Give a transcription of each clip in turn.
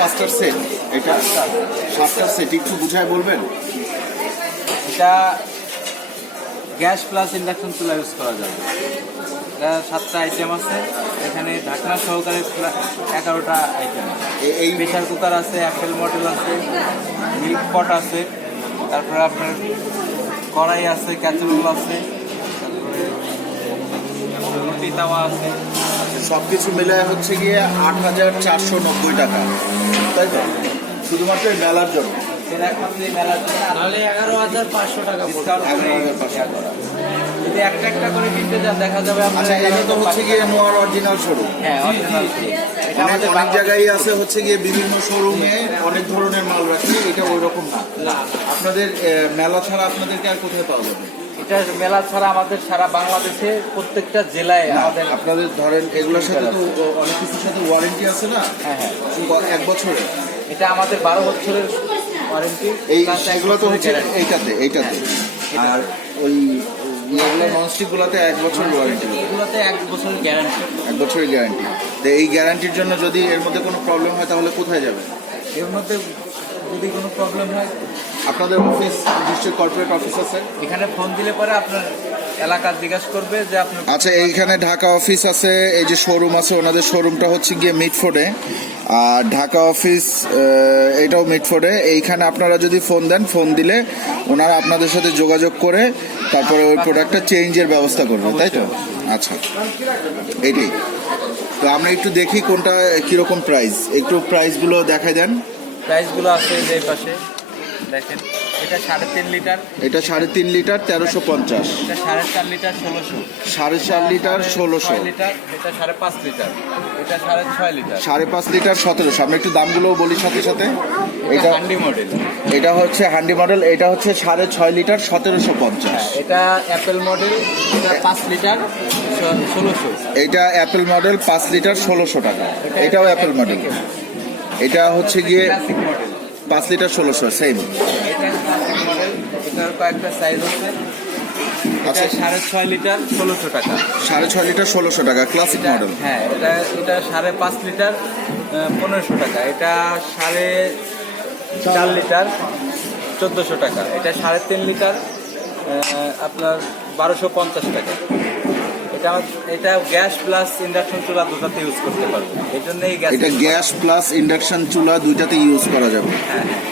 পাঁচটার সেট এটা সাতটার সেট একটু বুঝায় বলবেন? এটা গ্যাস প্লাস ইন্ডাকশন চুলা ইউজ করা যাবে। এটা সাতটা আইটেম আছে। এখানে ঢাকনা সহকারে এগারোটা আইটেম এই প্রেশার কুকার আছে অ্যাপেল মডেল আছে মিল্ক পট আছে তারপরে আপনার কড়াই আছে ক্যাচেরোল আছে তারপরে রুটি তাওয়া আছে। সব কিছু মিলে হচ্ছে গিয়ে আট হাজার চারশো নব্বই টাকা। তাই তো? শুধুমাত্র এই মেলার জন্য। এগারো হাজার পাঁচশো টাকা 11,500 যদি একটা একটা করে কিনতে যান দেখা যাবে আপনার আচ্ছা এটা তো হচ্ছে গিয়ে নোয়ার অরিজিনাল শোরুম হ্যাঁ অনেক আমাদের অনেক জায়গায় আছে হচ্ছে গিয়ে বিভিন্ন শোরুমে অনেক ধরনের মাল রাখে এটা ওই রকম না। আপনাদের মেলা ছাড়া আপনাদেরকে আর কোথায় পাওয়া যাবে? এটা মেলা ছাড়া আমাদের সারা বাংলাদেশে প্রত্যেকটা জেলায় আমাদের আপনাদের ধরেন এগুলোর সাথে তো অনেক কিছুর সাথে ওয়ারেন্টি আছে না? হ্যাঁ হ্যাঁ। এক বছরের? এটা আমাদের বারো বছরের ওয়ারেন্টি এই এগুলো তো হচ্ছে এইটাতে এইটাতে। আর ওই এগুলো এক বছর ওয়ারেন্টি এগুলোতে এক বছরের গ্যারান্টি এক বছরের গ্যারান্টি তো এই গ্যারান্টির জন্য যদি এর মধ্যে কোনো প্রবলেম হয় তাহলে কোথায় যাবে? এর মধ্যে যদি কোনো প্রবলেম হয় আপনাদের অফিস ডিস্ট্রিক্ট কর্পোরেট অফিস আছে? এখানে ফোন দিলে পরে আপনার এলাকা জিজ্ঞাসা করবে যে আপনার আচ্ছা এইখানে ঢাকা অফিস আছে এই যে শোরুম আছে ওনাদের শোরুমটা হচ্ছে গিয়ে মিটফোর্ডে আর ঢাকা অফিস এটাও মিটফোর্ডে এইখানে আপনারা যদি ফোন দেন ফোন দিলে ওনারা আপনাদের সাথে যোগাযোগ করে তারপরে ওই প্রোডাক্টটা চেঞ্জের ব্যবস্থা করবে তাই তো? আচ্ছা এটাই। তো আমরা একটু দেখি কোনটা কীরকম প্রাইস একটু প্রাইসগুলো দেখাই দেন। প্রাইসগুলো আছে যে এই পাশে। দেখেন এটা সাড়ে তিন লিটার। এটা সাড়ে তিন লিটার তেরোশো পঞ্চাশ। এটা সাড়ে চার লিটার ষোলোশো। সাড়ে চার লিটার ষোলোশো। লিটার এটা সাড়ে পাঁচ লিটার। এটা সাড়ে ছয় লিটার। সাড়ে পাঁচ লিটার সতেরোশো। আমরা একটু দামগুলো বলি সাথে সাথে। এটা হান্ডি মডেল। এটা হচ্ছে হান্ডি মডেল এটা হচ্ছে সাড়ে ছয় লিটার সতেরোশো পঞ্চাশ। এটা অ্যাপেল মডেল এটা পাঁচ লিটার ষোলোশো। এটা অ্যাপেল মডেল পাঁচ লিটার ষোলোশো টাকা। এটাও অ্যাপেল মডেল। এটা হচ্ছে গিয়ে মডেল পাঁচ লিটার ষোলোশো সেম এটার কয়েকটা সাইজ আচ্ছা। সাড়ে ছয় লিটার ষোলোশো টাকা। সাড়ে ছয় লিটার ষোলোশো টাকা ক্লাসিক এটা- মডেল হ্যাঁ এটা এটা সাড়ে পাঁচ লিটার পনেরোশো টাকা। এটা সাড়ে চার লিটার চোদ্দোশো টাকা। এটা সাড়ে তিন লিটার আপনার বারোশো পঞ্চাশ টাকা। এটা এটা গ্যাস প্লাস ইন্ডাকশন চুলা দুটাতে ইউজ করতে পারব। এই জন্য এই গ্যাস এটা গ্যাস প্লাস ইন্ডাকশন চুলা দুইটাতে ইউজ করা যাবে। হ্যাঁ হ্যাঁ।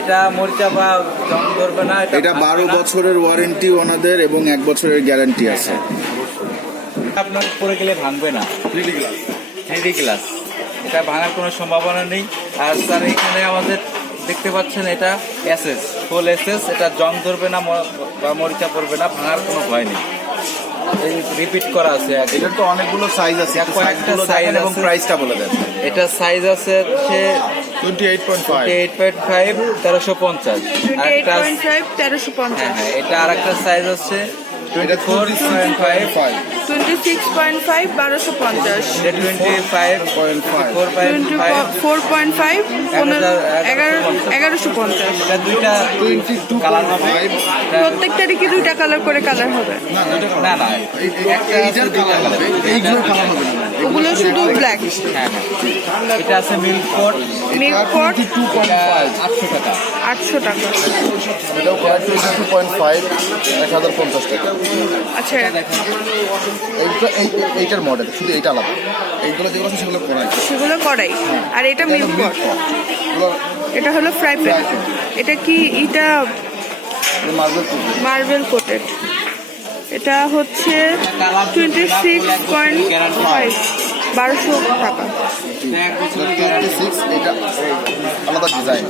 এটা মরিচা বা জং ধরবে না এটা বারো বছরের ওয়ারেন্টি ওনাদের এবং এক বছরের গ্যারান্টি আছে। আপনার পরে গেলে ভাঙবে না। থ্রি গ্লাস এটা ভাঙার কোনো সম্ভাবনা নেই। আর স্যার এখানে আমাদের দেখতে পাচ্ছেন এটা এসএস ফুল এসএস এটা জং ধরবে না বা মরিচা পড়বে না ভাঙার কোনো ভয় নেই। রিপিট করা আছে আর এটার তো অনেকগুলো সাইজ আছে একটু সাইজ এবং প্রাইসটা বলে দেন। এটা সাইজ আছে হচ্ছে twenty eight point five eight point five তেরোশো পঞ্চাশ তেরোশো হ্যাঁ পঞ্চাশ। হ্যাঁ এটা আর একটা সাইজ আছে বারোশো পঞ্চাশ। Twenty five point five four point twenty five four point five এগারো এগারোশো এগারোশো পঞ্চাশ। এটা দুইটা টোয়েন্টি টু কালার হবে। ফাইভ প্রত্যেকটারই কি দুইটা কালার করে কালার হবে। না না এইটার কালার হবে। এইগুলোর কালার হবে না। ওগুলো শুধু ব্ল্যাক হ্যাঁ হ্যাঁ। এটা আছে milk coat milk coat two point আটশো টাকা। আটশো টাকা। এটাও এক হাজার পঞ্চাশ টাকা। আচ্ছা। এইটা এই- এই- এইটার মডেল শুধু এইটা আলাদা। এইগুলো যেগুলো সেগুলো করাই। সেগুলো কড়াই আর এটা মিল্ক কোট এটা হলো ফ্রাই প্যান এটা কি এটা মার্বেল কোটেড এটা হচ্ছে টোয়েন্টি সিক্স পয়েন্ট ফাইভ বারোশো টাকা। এটা টোয়েন্টি আলাদা ডিজাইন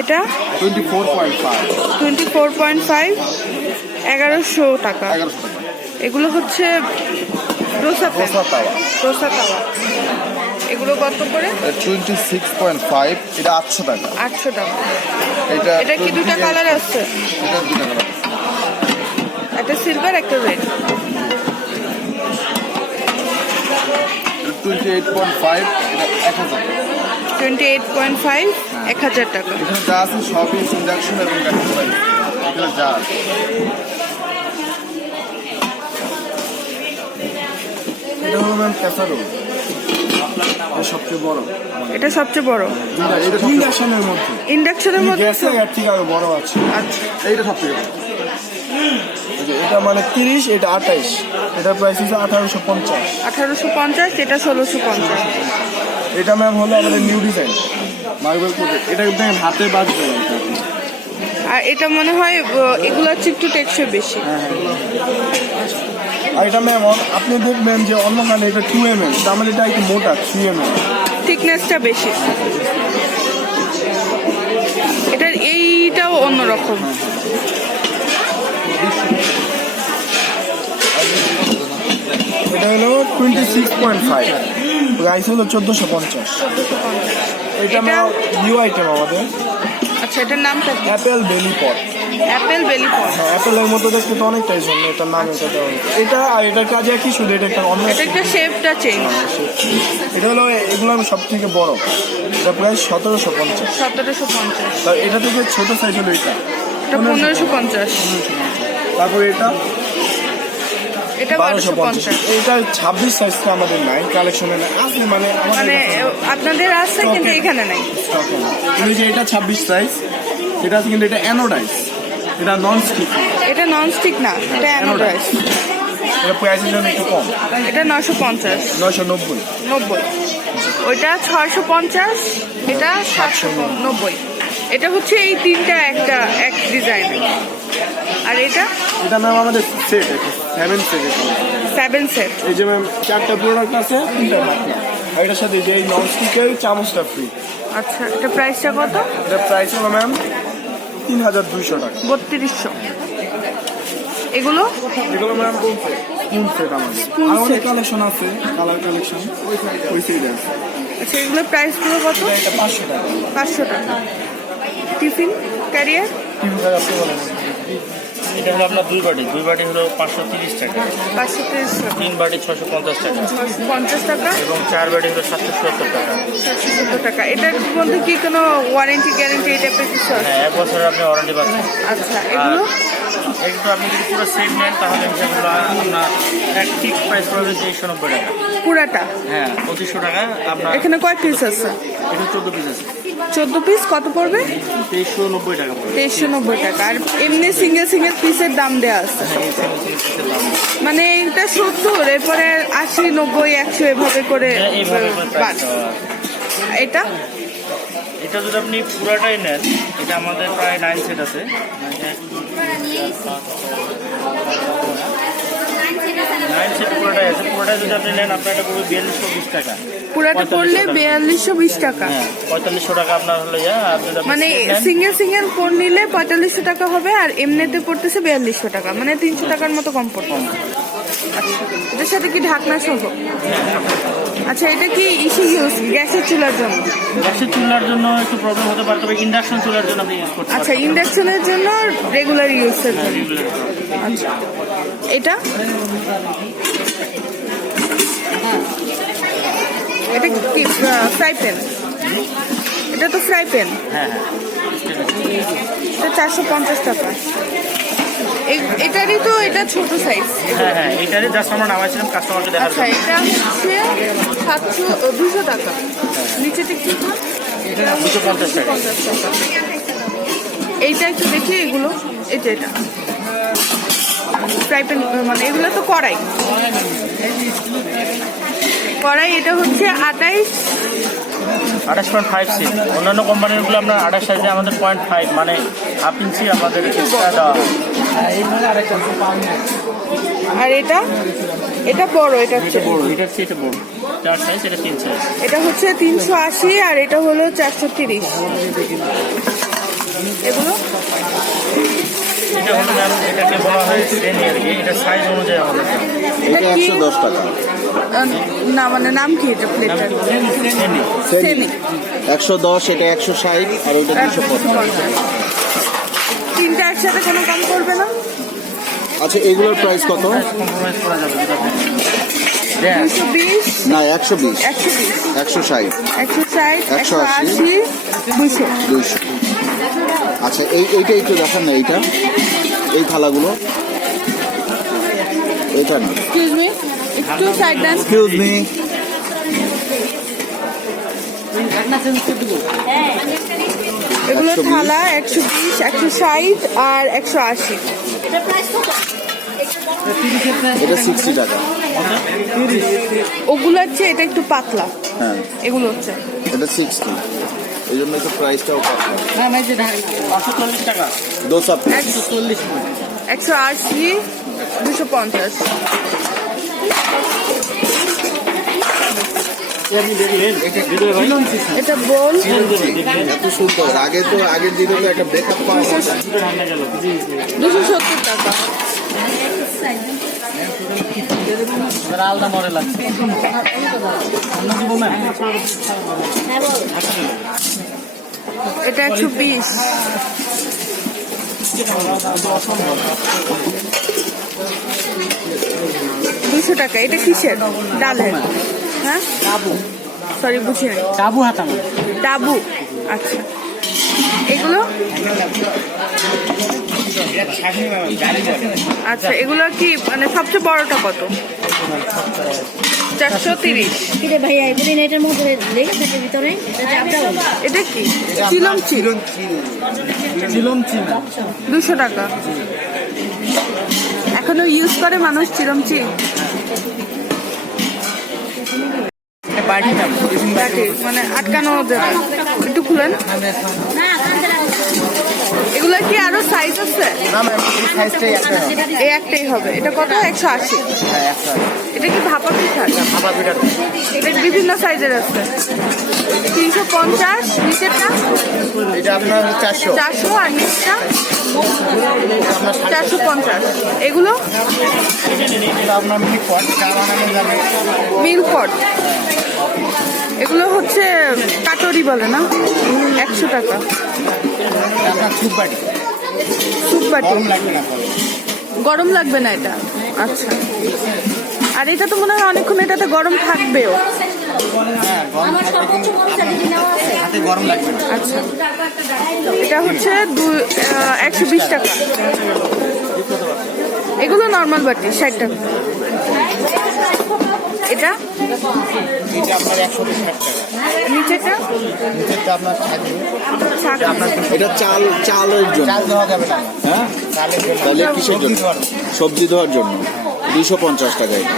এটা twenty four point five twenty four point five এগারোশো টাকা। এগুলো হচ্ছে তাওয়া ডোসা তাওয়া এগুলো কত করে? টোয়েন্টি সিক্স পয়েন্ট ফাইভ এটা আটশো টাকা। আটশো টাকা। এটা এটা কি দুটা কালার আছে এটা দুটা কালার একটা সিলভার একটা red twenty eight point five এটা এক হাজার টোয়েন্টি এইট পয়েন্ট ফাইভ এক হাজার টাকা। এখানে যা আছে সবই ইন্ডাকশন এবং গ্যাস এখানে যা আছে। এটা হলো ম্যাম ক্যাসারো এটা সবচেয়ে বড়? এটা সবচেয়ে বড়। ইন্ডাকশনের মধ্যে। ইন্ডাকশনের মধ্যে গ্যাসের এর থেকে আরও বড় আছে। আচ্ছা। এইটা সবচেয়ে বড়। এটা মানে তিরিশ এটা আঠাইশ। এটার প্রাইস হচ্ছে আঠারোশো পঞ্চাশ। আঠারোশো পঞ্চাশ এটা ষোলোশো পঞ্চাশ। এটা ম্যাম হলো আমাদের নিউ ডিজাইন মার্বেল কোটে এটা দেখেন হাতে বাজবে এটা। আর এটা মনে হয় এগুলো হচ্ছে একটু টেকসই বেশি। আর এটা ম্যাম আপনি দেখবেন যে অন্য অন্যখানে এটা টু এম এল আমাদের এটা একটু মোটা থ্রি এম এল থিকনেসটা বেশি। এটার এইটাও অন্যরকম। এটা হলো twenty six point five price হলো চোদ্দোশো পঞ্চাশ। এটা নিউ আইটেম আমাদের আচ্ছা এটার নামটা অ্যাপেল বেলি পট অ্যাপেল বেলি পট। হ্যাঁ অ্যাপেলের মতো দেখতে তো অনেকটাই জন্য এটার নাম এটা দেওয়া এটা আর এটার কাজ একই শুধু এটা একটা অন্য এটা একটা শেপটা চেঞ্জ এটা হলো এগুলো আমি সব থেকে বড়। এটা প্রায় সতেরোশো পঞ্চাশ। সতেরোশো পঞ্চাশ। এটা থেকে ছোট সাইজ হলো এটা। এটা পনেরোশো পঞ্চাশ। তারপরে এটা? এটা বারোশো পঞ্চাশ। এটা ছাব্বিশ সাইজটা আমাদের নাই কালেকশনে নাই। আছে মানে মানে আপনাদের আছে কিন্তু এখানে নাই। যে এটা ছাব্বিশ সাইজ এটা আছে কিন্তু এটা অ্যানোডাইজ এটা নন স্টিক এটা ননস্টিক না এটা অ্যানোডাইজ এটা প্রাইসের জন্য একটু কম। এটা নশো পঞ্চাশ। নয়শো নব্বই। নব্বই। ওইটা ছয়শো পঞ্চাশ এটা সাতশো নব্বই। এটা হচ্ছে এই তিনটা একটা এক ডিজাইন আর এটা? এটা ম্যাম আমাদের set seven set seven set এই যে ম্যাম চারটা প্রোডাক্ট আছে তিনটা আর এটার সাথে যে এই নন স্টিকের চামচটা ফ্রি আচ্ছা এটা প্রাইসটা কত? এটা প্রাইস হলো ম্যাম তিন হাজার দুইশো টাকা। বত্রিশশো। এগুলো? এগুলো ম্যাম কোন সেট আমাদের? আর অনেক কালেকশন আছে কালার কালেকশন ওই সাইডে আছে আচ্ছা এগুলোর প্রাইসগুলো কত? এটা পাঁচশো টাকা। পাঁচশো টাকা। Tiffin carrier? তিন হাজার আপনি বলেন। এটা হলো আপনার দুই বাটি। দুই বাটি হলো পাঁচশো তিরিশ টাকা। পাঁচশো তিরিশ তিন বাটি ছশো পঞ্চাশ টাকা। পঞ্চাশ টাকা? এবং চার বাটি হলো সাতশো সত্তর টাকা। সাতশো সত্তর টাকা। এটার মধ্যে কি কোনো ওয়ারেন্টি গ্যারেন্টি এই টাইপের কিছু হ্যাঁ এক বছরের আপনি ওয়ারেন্টি পাচ্ছেন। আচ্ছা এগুলো? একটু আপনি যদি পুরো সেট নেন তাহলে সেগুলো আপনার এক ঠিক প্রাইস পড়বে তেইশশো নব্বই টাকা। পুরাটা? হ্যাঁ পঁচিশশো টাকা আপনার এখানে কয় পিস আছে? এটা চোদ্দ পিস আছে। চোদ্দ পিস কত পড়বে তেইশশো নব্বই টাকা আর এমনি সিঙ্গেল সিঙ্গেল পিসের দাম দেওয়া আছে হ্যাঁ মানে এটা সত্তর এরপরে আশি নব্বই একশো এভাবে করে হ্যাঁ। এটা এটা যদি আপনি পুরাটাই নেন এটা আমাদের প্রায় নাইন সেট আছে নাইন সেট পুরোটাই আছে। পুরোটাই যদি আপনি নেন আপনার এটা পড়বে বিয়াল্লিশশো বিশ টাকা। পুরাটা পড়লে বিয়াল্লিশশো বিশ টাকা। হ্যাঁ পঁয়তাল্লিশশো টাকা আপনার হলো ইয়া আর যদি আপনি মানে সিঙ্গেল সিঙ্গেল ফোন নিলে পঁয়তাল্লিশশো টাকা হবে আর এমনিতে পড়তেছে বিয়াল্লিশশো টাকা। মানে তিনশো টাকার মতো কম পড়বে আচ্ছা এটার সাথে কি ঢাকনা সহ। আচ্ছা এটা কি ইসে ইউজ গ্যাসের চুলার জন্য? গ্যাসের চুলার জন্য একটু প্রবলেম হতে পারে তবে ইন্ডাকশন চুলার জন্য আপনি ইউজ করতে আচ্ছা ইন্ডাকশনের জন্য রেগুলার ইউজের জন্য। আচ্ছা এটা? এটা কি ফ্রাই প্যান এটা তো ফ্রাই প্যান হ্যাঁ হ্যাঁ। এটা চারশো পঞ্চাশ টাকা। এটারই তো এটা ছোট সাইজ হ্যাঁ হ্যাঁ এটারে জাস্ট আমরা নামাইছিলাম কাস্টমারকে দেখার আচ্ছা জন্য। এটা হচ্ছে সাতশো দুশো টাকা। নিচে থেকে এটা দুশো পঞ্চাশ টাকা। এইটা একটু দেখি এগুলো। এটা। এটা প্যান মানে এগুলো তো কড়াই। কড়াই এটা হচ্ছে আটাইশ আঠাশ পয়েন্ট ফাইভ সি অন্যান্য কোম্পানিগুলো আপনার আঠাশ সাইজে আমাদের পয়েন্ট ফাইভ মানে হাফ ইঞ্চি আমাদের দেওয়া হয়। আর এটা? এটা বড় এটা হচ্ছে এটা বড় এটার চেয়ে এটা বড়। চার সাইজ এটা তিন সাইজ এটা হচ্ছে তিনশো আশি আর এটা হলো চারশো তিরিশ। এগুলো? এটা হলো ম্যাম এটাকে বলা হয় শ্রেণি আর কি এটা সাইজ অনুযায়ী আমাদের। এটা এটা একশো দশ টাকা। না মানে নাম কি এটা শ্রেণি। একশো দশ এটা একশো ষাট আর ওইটা দুশো। পঞ্চাশ। তিনটা একসাথে কোনো কম করবে না? আচ্ছা এগুলোর প্রাইস কত? না একশো বিশ। একশো ষাট। একশো ষাট একশো আশি। দুশো দুইশো। আচ্ছা এই এইটা একটু দেখান না এইটা। এই থালাগুলো। এটা না। এক্সকিউজ মি একটু সাইড দেন এক্সকিউজ মি এগুলো থালা একশো বিশ একশো ষাট আর একশো আশি। এটা সিক্সটি টাকা। ওগুলো হচ্ছে এটা একটু পাতলা। হ্যাঁ। এগুলো হচ্ছে। এটা সিক্সটি এই জন্য একটু প্রাইসটাও কম পাঁচশো চল্লিশ টাকা। দোসা একশো একশো আশি দুশো পঞ্চাশ। এটা বল আগে তো আগের দিনে তো একটা ব্রেকআপ পাওয়া। দুশো সত্তর টাকা। আলাদা মডেল আছে। এটা একশো বিশ। দুশো টাকা। এটা কিসের? ডালের। হ্যাঁ? সরি বুঝি ডাবু আচ্ছা। এগুলো? আচ্ছা এগুলো কি মানে সবচেয়ে বড়টা কত? চারশো তিরিশ। কিরে ভাইয়া এগুলি মধ্যে লেগে থাকে ভিতরে এটা কি? চিলম চিল। চিলম চিল। দুশো টাকা। এখনও ইউজ করে মানুষ চিরমচি মানে আটকানো একটু খুলেন। এগুলো কি আরও সাইজ আছে? এই একটাই হবে। এটা কত? একশো আশি। এটা কি ভাপা পিঠা? ভাপা এটা বিভিন্ন সাইজের আছে। তিনশো পঞ্চাশ নিচেরটা? এটা আপনার চারশো। চারশো আর নিচটা? চারশো। পঞ্চাশ। এগুলো? মিল পট। এগুলো হচ্ছে কাটরি বলে, না? একশো টাকা। গরম লাগবে না এটা? আচ্ছা। আর এটা তো মনে হয় অনেকক্ষণ এটাতে গরম থাকবেও। আচ্ছা। এটা হচ্ছে একশো বিশ টাকা। এগুলো নর্মাল বাটি, ষাট টাকা। এটা? এটা আপনার একশো ষাট টাকা। নিচেটা? নিচেরটা আপনার এটা চাল চালের জন্য। চাল দেওয়া যাবে না। হ্যাঁ? চালের জন্য। তাহলে কিসের সবজি জন্য। সবজি ধোয়ার জন্য। দুশো পঞ্চাশ টাকা এটা।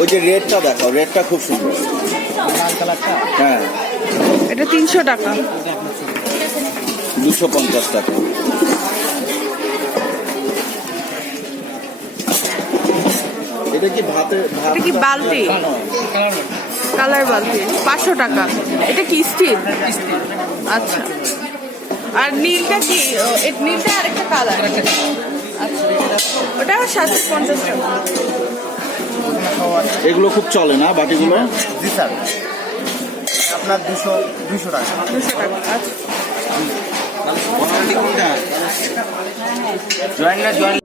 ওই যে রেটটা দেখাও রেটটা খুব সুন্দর। লাল কালারটা? হ্যাঁ। এটা তিনশো টাকা। দুশো পঞ্চাশ টাকা। এটা কি ভাতে এটা কি বালতি? কালার বালতি। পাঁচশো টাকা। এটা কি স্টিল? আচ্ছা। আর নীলটা কি নীলটা আরেকটা কালার। আচ্ছা। ওটা সাতশো পঞ্চাশ টাকা। এগুলো খুব চলে না বাটিগুলো? জি স্যার। আপনার দুশো দুশো টাকা। দুশো টাকা আচ্ছা। জয়েন না জয়েন